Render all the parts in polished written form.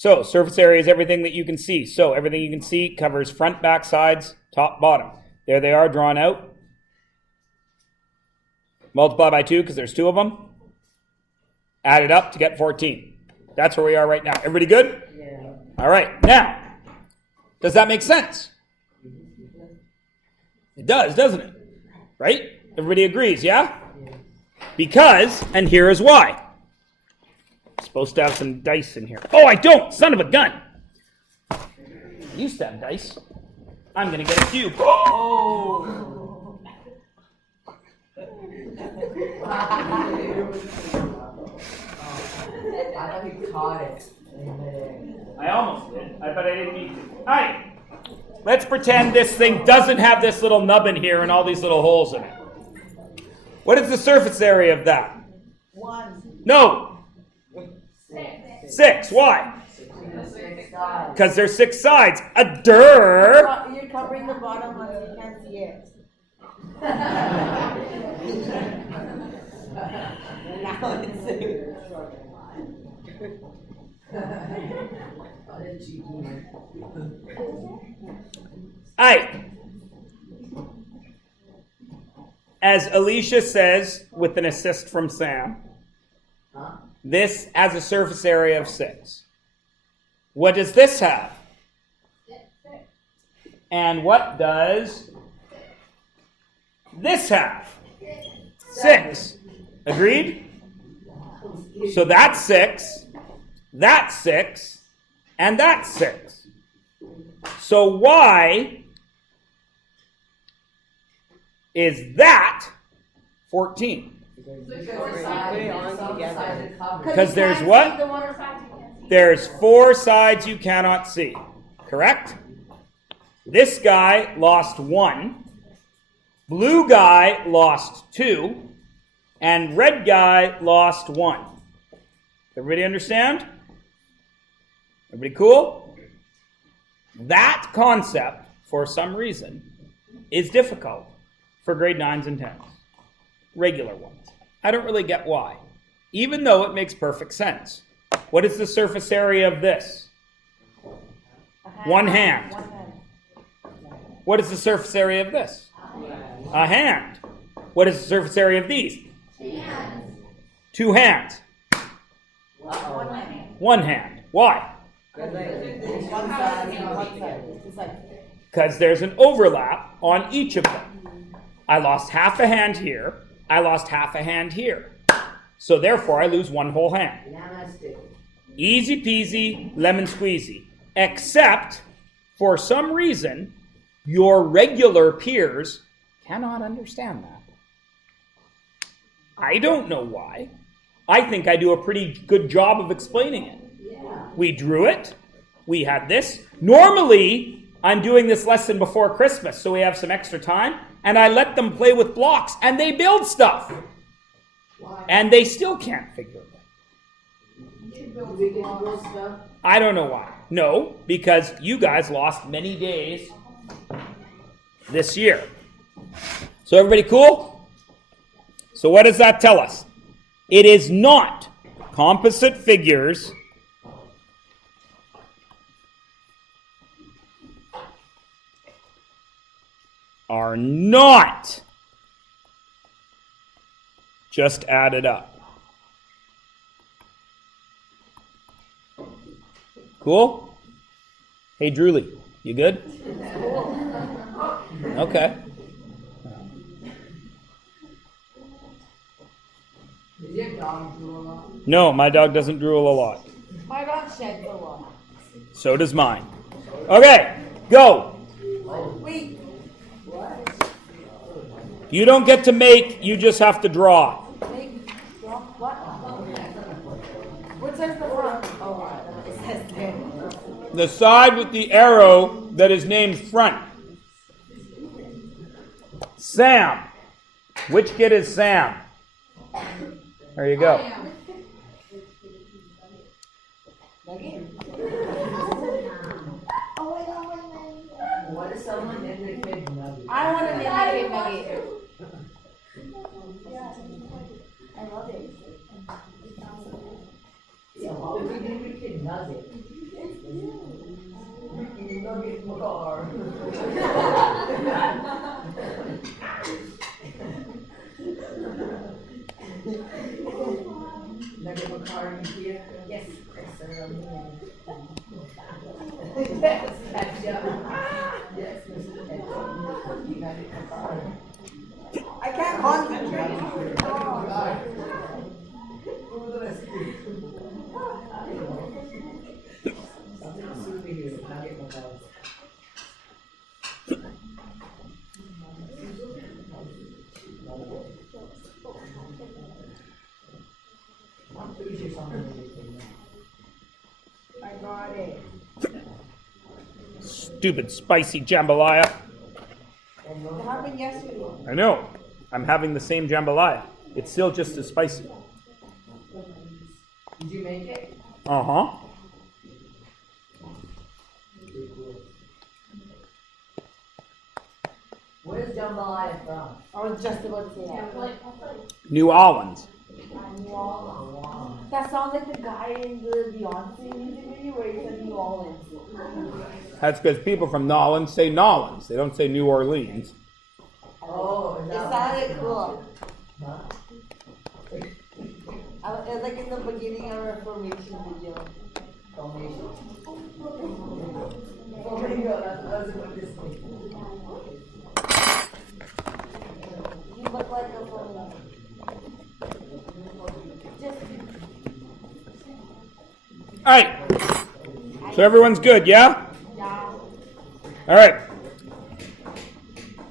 So surface area is everything that you can see. So everything you can see covers front, back, sides, top, bottom. There they are drawn out. Multiply by 2 because there's 2 of them. Add it up to get 14. That's where we are right now. Everybody good? Yeah. All right. Now, does that make sense? It does, doesn't it? Right? Everybody agrees, yeah? Because, and here is why. I'm supposed to have some dice in here. Oh, I don't! Son of a gun! I used to have dice. I'm going to get a cube. Oh! I thought you caught it. I almost did, but I didn't need to. All right. Let's pretend this thing doesn't have this little nub in here and all these little holes in it. What is the surface area of that? 1. No. 6. Why? Because there's 6 sides. A durr. You're covering the bottom one so you can't see it. Now it's as Alicia says, with an assist from Sam, this has a surface area of 6. What does this have? And what does this have? 6. Agreed? So that's 6, that's 6, and that's 6. So why is that 14? Because there's what? There's 4 sides you cannot see. Correct? This guy lost 1. Blue guy lost 2. And red guy lost 1. Everybody understand? Everybody cool? That concept, for some reason, is difficult for grade 9s and 10s. Regular ones. I don't really get why. Even though it makes perfect sense. What is the surface area of this? One hand. What is the surface area of this? A hand. What is the surface area of these? 2 hands. 1 hand. Why? Because there's an overlap on each of them. I lost half a hand here. I lost half a hand here. So therefore I lose 1 whole hand. Easy peasy, lemon squeezy. Except, for some reason, your regular peers cannot understand that. I don't know why. I think I do a pretty good job of explaining it. Yeah. We drew it. We had this. Normally, I'm doing this lesson before Christmas, so we have some extra time, and I let them play with blocks, and they build stuff. Why? And they still can't figure it out. I don't know why. No, because you guys lost many days this year. So everybody cool? So what does that tell us? It is not composite figures are not just added up. Cool? Hey, Drewly, you good? Okay. Does your dog drool a lot? No, my dog doesn't drool a lot. My dog sheds a lot. So does mine. Okay, go. Wait. What? You don't get to make, you just have to draw. Make, draw what? What says the front? Oh, it says there. The side with the arrow that is named front. Sam. Which kid is Sam? There you go. What is someone in the kid nugget? I want to be a kid nugget. I love it. Yeah, what would we do with kid nugget? Yes. I can't concentrate. I got it. Stupid spicy jambalaya. It happened yesterday. I know. I'm having the same jambalaya. It's still just as spicy. Did you make it? Uh-huh. Where's jambalaya from? I was just about to say that. New Orleans. That sounds like the guy in the Beyonce music video where he said New Orleans. That's because people from Nolans say Nolans. They don't say New Orleans. Oh, it sounded cool. It was like in the beginning of a formation video. Formation? That's what this means. You look like a formation. All right. So everyone's good, yeah? Yeah. All right.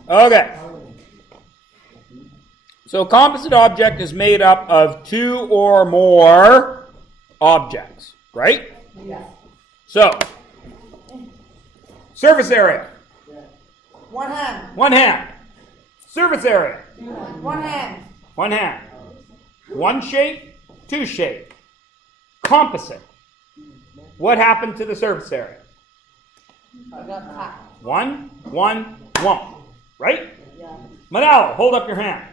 Okay. So a composite object is made up of two or more objects, right? Yeah. So, surface area, One hand. one hand. Surface area, One hand. one hand. One shape, two shape. Composite. What happened to the surface area? I got cut. One, one. Right? Yeah. Manalo, hold up your hand.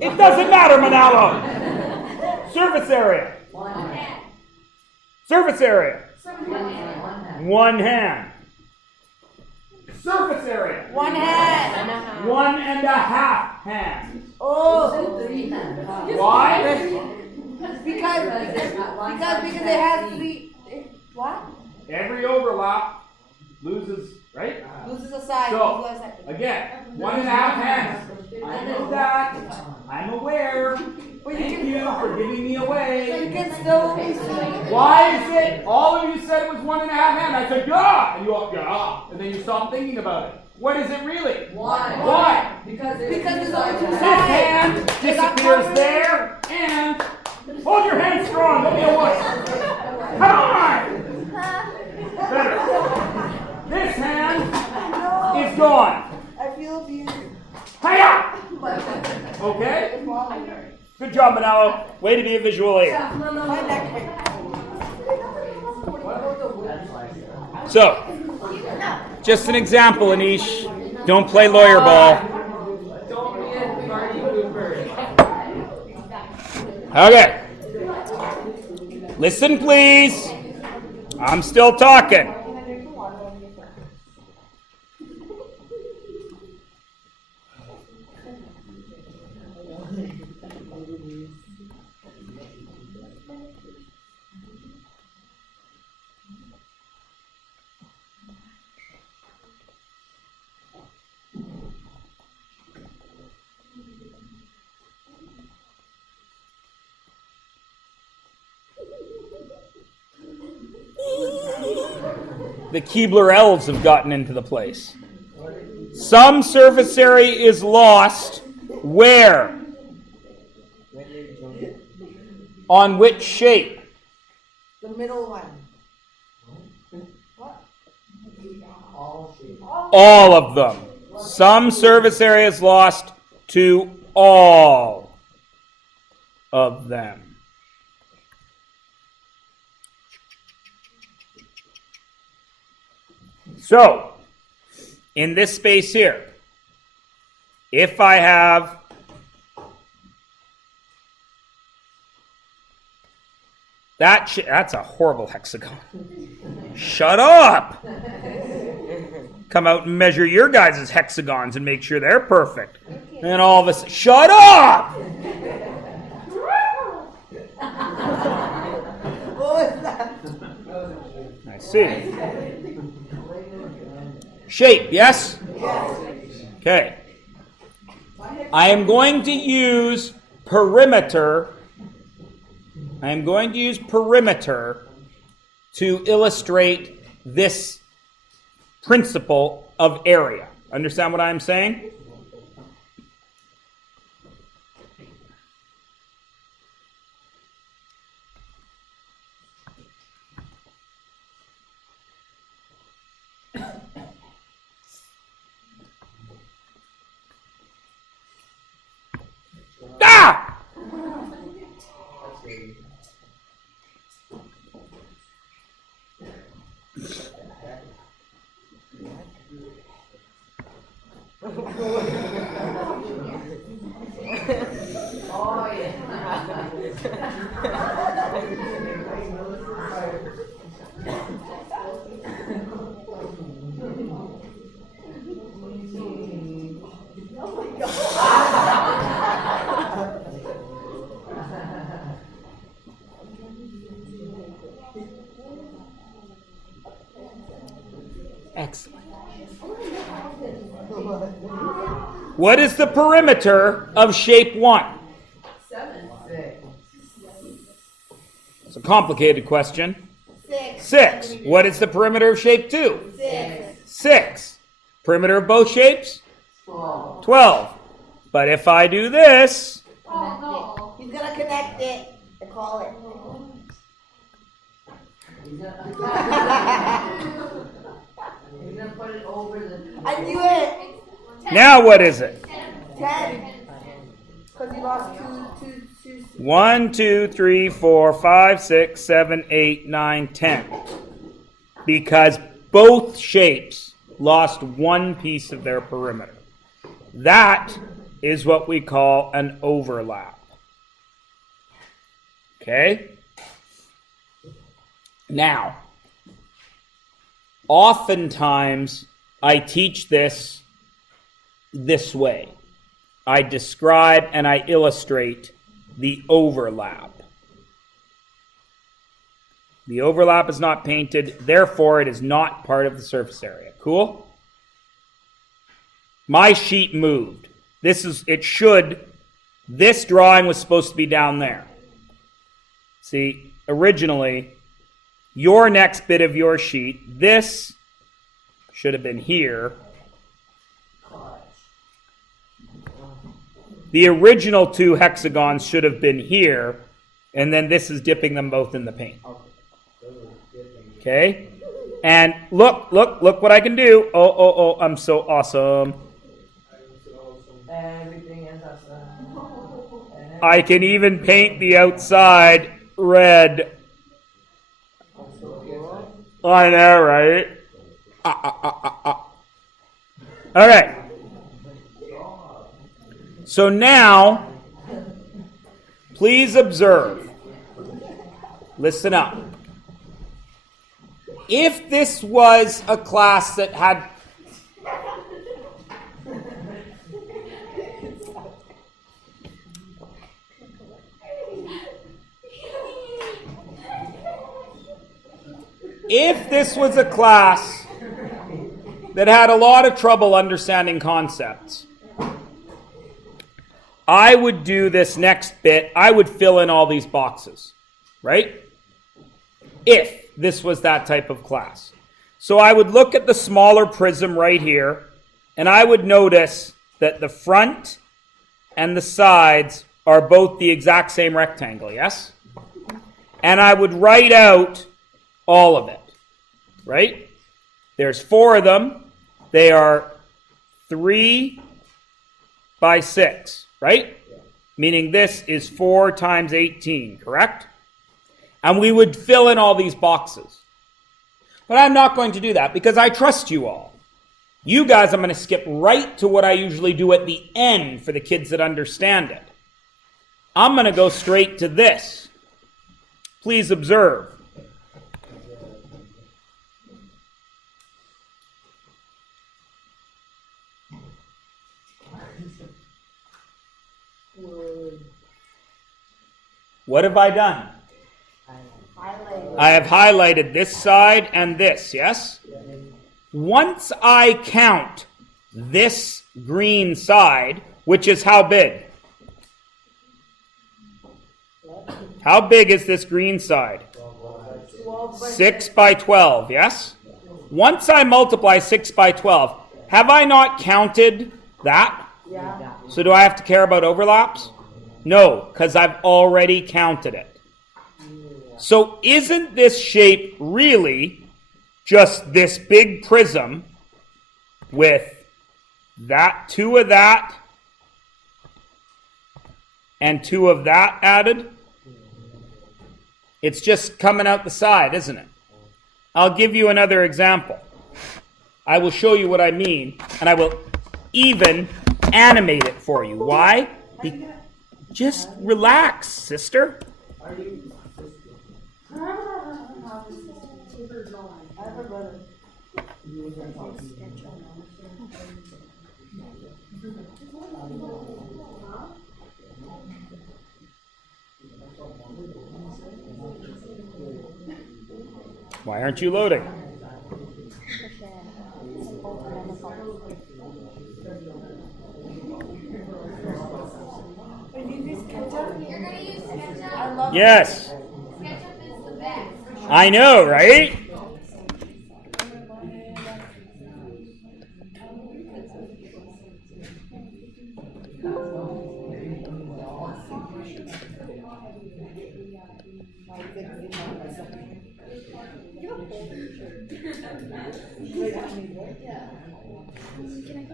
It doesn't matter, Manalo. Surface area. One hand. Surface area. One hand. One hand. Surface area. One hand. 1.5 hands. Oh. Why? Because it has to be. What? Every overlap loses, right? Loses a side. So, loses a side. again, 1.5 hands. I know that. I'm aware. But Thank you for giving me away. So you can still be seen. Why is it? All of you said it was 1.5 hands. I said, yeah. And you all, yeah. And then you stopped thinking about it. What is it really? Why? Why? Because there's only two This sides. hand disappears there, and hold your hand strong. Don't be a wuss. Come on. Better. This hand is gone. I feel abused. Hiya! Okay? Good job, Manalo. Way to be a visual aid. My neck hurt. So, just an example, Anish. Don't play lawyer ball. Okay. Listen, please. I'm still talking. The Keebler elves have gotten into the place. Some surface area is lost. Where? On which shape? The middle one. What? All of them. Some surface area is lost to all of them. So, in this space here, if I have That's a horrible hexagon. Shut up! Come out and measure your guys' hexagons and make sure they're perfect. And then all of a sudden, shut up! I see. Shape, yes? Okay. I am going to use perimeter. I am going to use perimeter to illustrate this principle of area. Understand what I'm saying? Ah! Oh, yeah. Excellent. What is the perimeter of shape 1? 7. It's a complicated question. 6. 6. What is the perimeter of shape 2? 6. 6. Perimeter of both shapes? 12. 12. But if I do this, Oh, no. He's gonna connect it. I call it. He's gonna put it over the. I knew it. now what is it? 10. Because he lost two. 1, 2, 3, 4, 5, 6, 7, 8, 9, 10. Because both shapes lost one piece of their perimeter. That is what we call an overlap. Okay? Now, oftentimes I teach this way. I describe and I illustrate the overlap. The overlap is not painted, therefore it is not part of the surface area. Cool? My sheet moved. This drawing was supposed to be down there. See, originally, your next bit of your sheet, this should have been here. The original 2 hexagons should have been here, and then this is dipping them both in the paint. Okay? And look what I can do. Oh, I'm so awesome. Everything is awesome. I can even paint the outside red. I know, right? All right. So now, please observe. Listen up. If this was a class that had a lot of trouble understanding concepts, I would do this next bit. I would fill in all these boxes, right? If this was that type of class. So I would look at the smaller prism right here, and I would notice that the front and the sides are both the exact same rectangle, yes? And I would write out all of it, right? There's 4 of them. They are 3 by 6, right? Meaning this is 4 times 18, correct? And we would fill in all these boxes. But I'm not going to do that because I trust you all. You guys, I'm going to skip right to what I usually do at the end for the kids that understand it. I'm going to go straight to this. Please observe. What have I done? I have highlighted this side and this, yes? Once I count this green side, which is how big? How big is this green side? 6 by 12, yes? Once I multiply 6 by 12, have I not counted that? Yeah. So do I have to care about overlaps? No, because I've already counted it. So isn't this shape really just this big prism with that, 2 of that, and 2 of that added? It's just coming out the side, isn't it? I'll give you another example. I will show you what I mean, and I will even animate it for you. Why? Just relax, sister. Why aren't you loading? Yes. I know, right?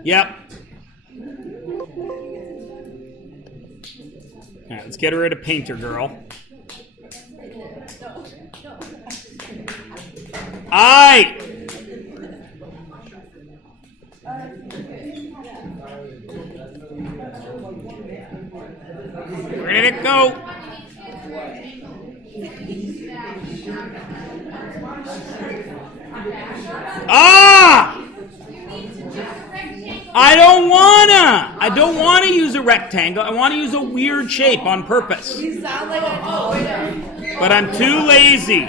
Yep. All right, let's get rid of Painter Girl. Aye. Where did it go? Ah! I don't wanna use a rectangle. I want to use a weird shape on purpose. You sound like a But I'm too lazy.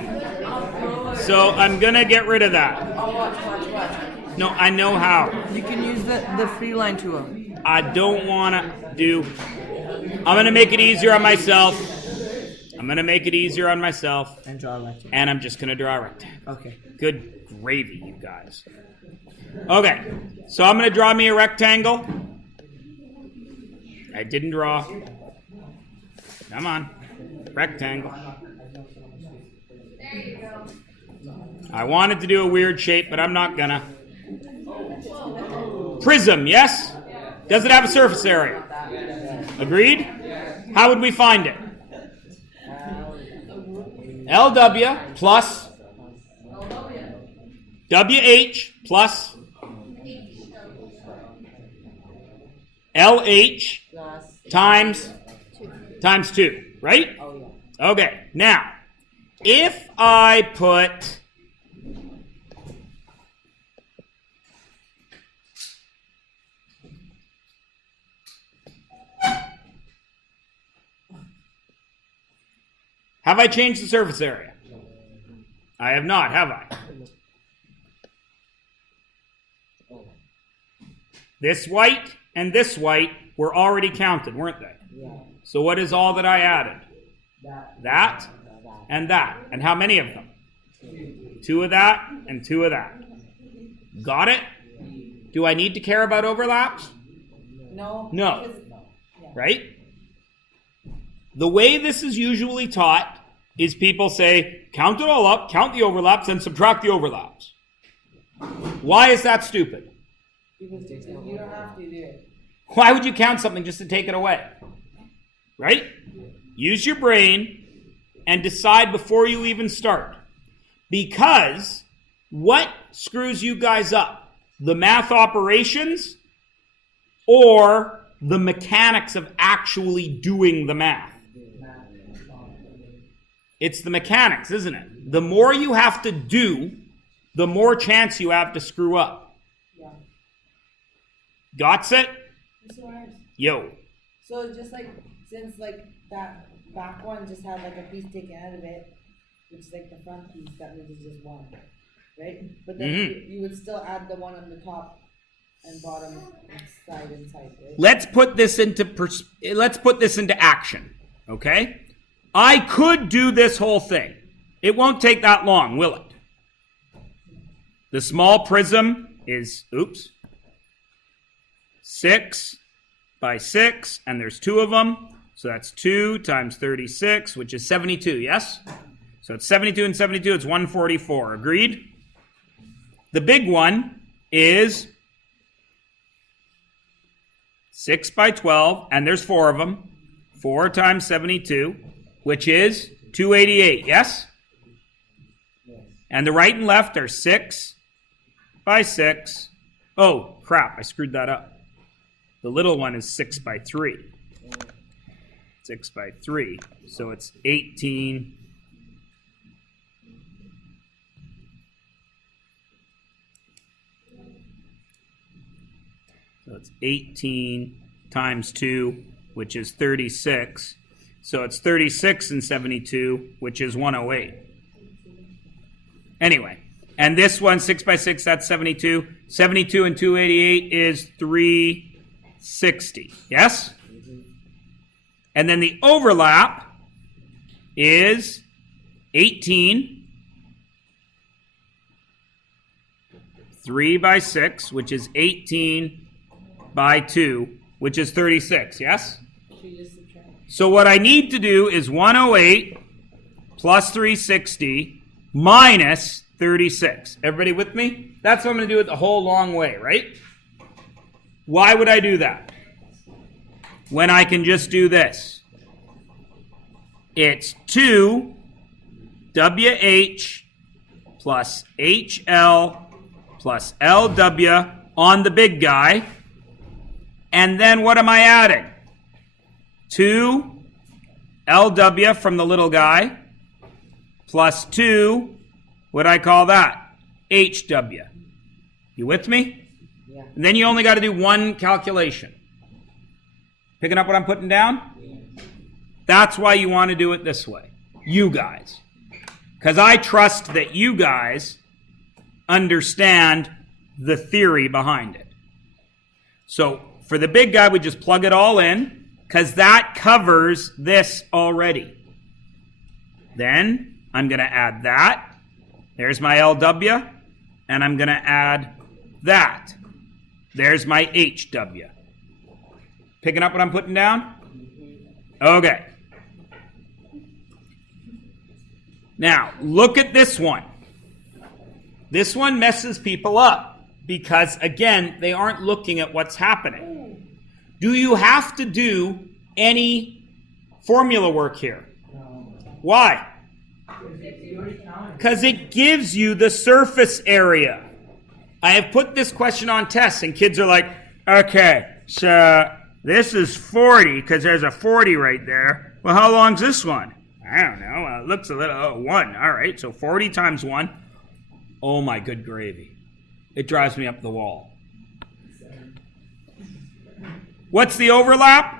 So I'm gonna get rid of that. watch. No, I know how. You can use the free line tool. I don't wanna do. I'm gonna make it easier on myself. And draw a rectangle. And I'm just gonna draw a rectangle. Okay. Good gravy, you guys. Okay, so I'm gonna draw me a rectangle. I didn't draw. Come on, rectangle. There you go. I wanted to do a weird shape, but I'm not gonna. Prism, yes? Does it have a surface area? Agreed? How would we find it? LW plus WH plus LH times 2, right? Okay, now, if I put have I changed the surface area? I have not, have I? This white and this white were already counted, weren't they? Yeah. So what is all that I added? That and that. And how many of them? 2 of that and 2 of that. Got it? Do I need to care about overlaps? No. No. Right? The way this is usually taught is people say, count it all up, count the overlaps, and subtract the overlaps. Why is that stupid? Because you don't have to do it. Why would you count something just to take it away? Right? Use your brain and decide before you even start. Because what screws you guys up? The math operations or the mechanics of actually doing the math? It's the mechanics, isn't it? The more you have to do, the more chance you have to screw up. Yeah. Got it? Mr. Myers. Yo. So it's just like, since like that back one just had like a piece taken out of it, which is like the front piece, that means it's just one, right? But then you would still add the one on the top and bottom and side, right? Let's put this into action, okay? I could do this whole thing. It won't take that long, will it? The small prism is, 6 by 6, and there's 2 of them. So that's 2 times 36, which is 72, yes? So it's 72 and 72, it's 144. Agreed? The big one is 6 by 12, and there's 4 of them. 4 times 72, which is 288, yes? And the right and left are 6 by 6. Oh, crap, I screwed that up. The little one is 6 by 3. 6 by 3. So it's 18. So it's 18 times 2, which is 36. So it's 36 and 72, which is 108. Anyway, and this one, 6 by 6, that's 72. 72 and 288 is 360. Yes? And then the overlap is 18. 3 by 6, which is 18 by 2, which is 36. Yes? So what I need to do is 108 plus 360 minus 36. Everybody with me? That's what I'm going to do it the whole long way, right? Why would I do that? When I can just do this. It's 2 WH plus HL plus LW on the big guy. And then what am I adding? 2 LW from the little guy plus 2, what do I call that? HW. You with me? Yeah. And then you only got to do one calculation. Picking up what I'm putting down? Yeah. That's why you want to do it this way. You guys. Because I trust that you guys understand the theory behind it. So for the big guy, we just plug it all in, because that covers this already. Then I'm going to add that. There's my LW. And I'm going to add that. There's my HW. Picking up what I'm putting down? Okay. Now, look at this one. This one messes people up because, again, they aren't looking at what's happening. Do you have to do any formula work here? Why? Because it gives you the surface area. I have put this question on tests, and kids are like, okay, so this is 40 because there's a 40 right there. Well, how long's this one? I don't know. It looks a little, 1. All right, so 40 times 1. Oh, my good gravy. It drives me up the wall. What's the overlap?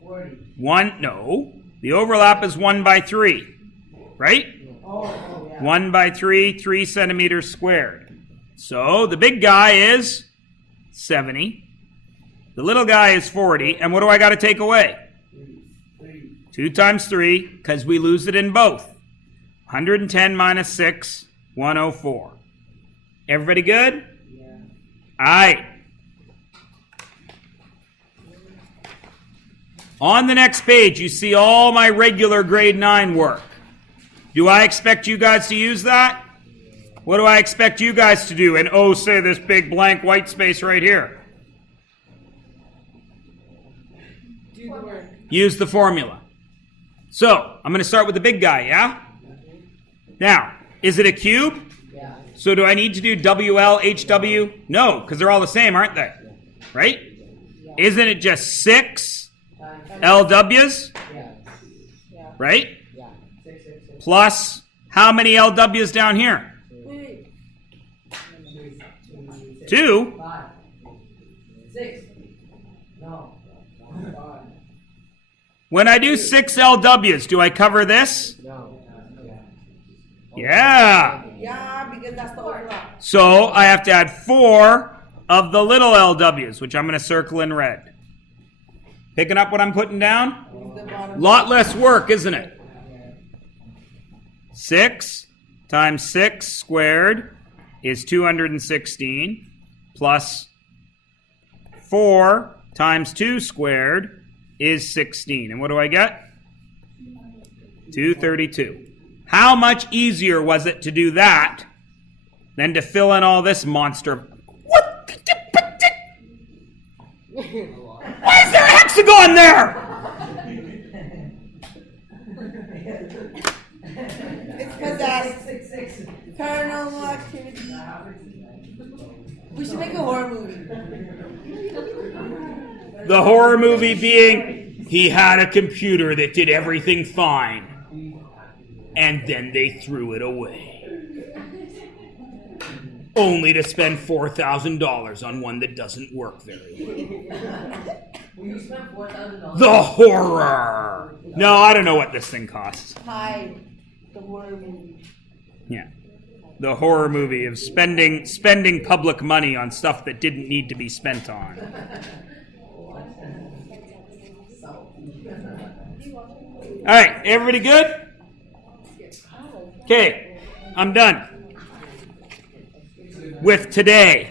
40. 1, no. The overlap is 1 by 3, right? Oh, yeah. 1 by 3, 3 centimeters squared. So the big guy is 70. The little guy is 40. And what do I got to take away? 2 times 3, because we lose it in both. 110 minus 6, 104. Everybody good? Yeah. All right. On the next page, you see all my regular grade 9 work. Do I expect you guys to use that? What do I expect you guys to do? And say this big blank white space right here. Do the work. Use the formula. So, I'm going to start with the big guy, yeah? Now, is it a cube? Yeah. So do I need to do WL, HW? No, because they're all the same, aren't they? Right? Yeah. Isn't it just 6 LWs? Yeah. Yeah. Right? Yeah. plus how many LWs down here? 2. 6. No. 5. When I do 6 LWs, do I cover this? No. Yeah. Yeah, because that's the overlap. So I have to add 4 of the little LWs, which I'm going to circle in red. Picking up what I'm putting down? Lot less work, isn't it? 6 times 6 squared is 216, plus 4 times 2 squared is 16. And what do I get? 232. How much easier was it to do that than to fill in all this monster? What? Why is there a hexagon there? It's possessed. Paranormal activity. We should make a horror movie. The horror movie being, he had a computer that did everything fine, and then they threw it away. Only to spend $4,000 on one that doesn't work very well. You spent $4,000. The horror! No, I don't know what this thing costs. Hi, the horror movie. Yeah. The horror movie of spending public money on stuff that didn't need to be spent on. All right, everybody good? Okay, I'm done with today.